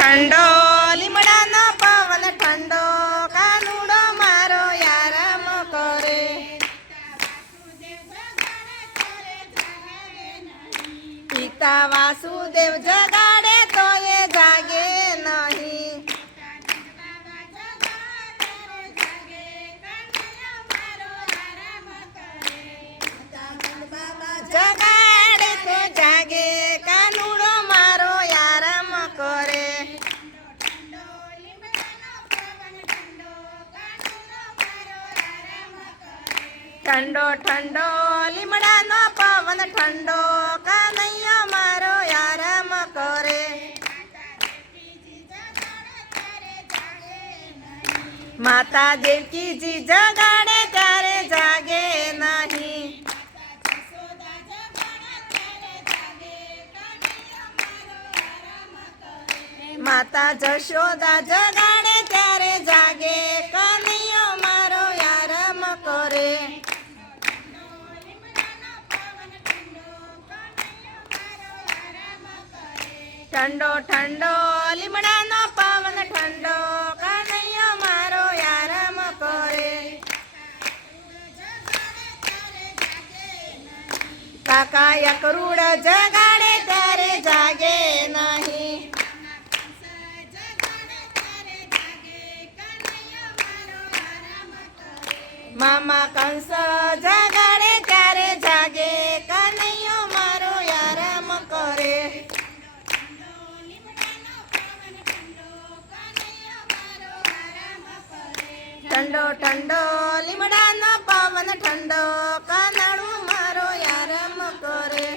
ઠંડો લીમડાનો પવન ઠંડો કાનુડો મારો આરામ કરે. પિતા વાસુદેવ જગાડે તો એ જાગે નહીં. જગાડે તો જાગે કાનુડો મારો આરામ કરે. ઠંડો ઠંડો લીમડાનો પવન ઠંડો કાનૈયો મારો આરામ કરે. માતા દેવકીજી જગાડે ત્યારે જાગે નહીં. માતા જશોદા જગાડે ત્યારે જાગે કનૈયો મારો આરામ કરે. ઠંડો ઠંડો લીમડાનો પવન ઠંડો કનૈયો મારો આરામ કરે. કાકા યકરુડ જગાડે ત્યારે જાગે નહીં. મામા કંસ જગાડે ત્યારે જાગે કનૈયો મારો આરામ કરે. ઠંડો ઠંડો લીમડાનો પવન ઠંડો કાનડું મારો આરામ કરે.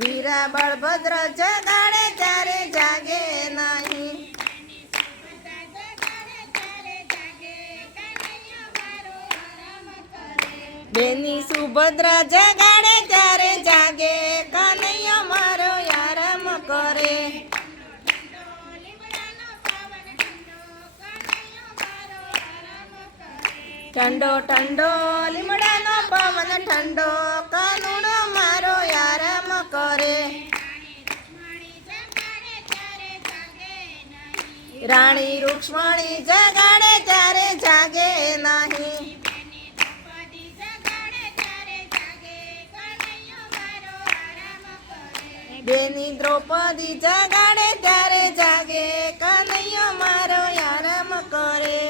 વીરા બળભદ્ર જગાડે ત્યારે જાગે નહીં. બેની સુભદ્રા જગાડે ત્યારે જાગે કનૈયો મારો આરામ કરે. ઠંડો ઠંડો લીમડાનો પવન ઠંડો કાનુડો મારો આરામ કરે. રાણી રૂક્ષ્મણી જગાડે ત્યારે જાગે નહીં. બેની દ્રૌપદી જગાડે ત્યારે જાગે કનૈયો મારો આરામ કરે.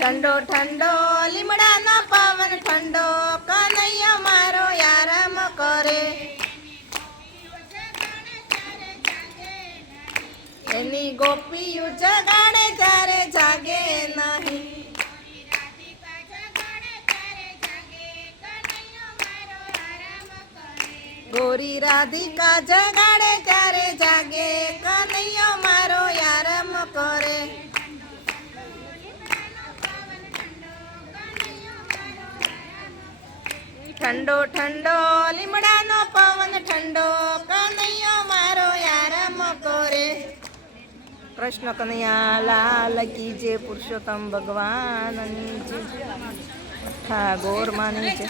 ઠંડો ઠંડો લીમડાનો પવન ઠંડો કનૈયો મારો આરામ કરે. એની ગોપીઓ જગાડે ત્યારે જાગે નહીં. ગોરી રાધિકા જગાડે ત્યારે જાગે કનૈયો મારો આરામ કરે. ઠંડો ઠંડો લીમડાનો પવન ઠંડો કનૈયો મારો આરામ કરે. કૃષ્ણ કનૈયા લાલ કી જય. પુરુષોત્તમ ભગવાનની જય. હા ગોર માની જય.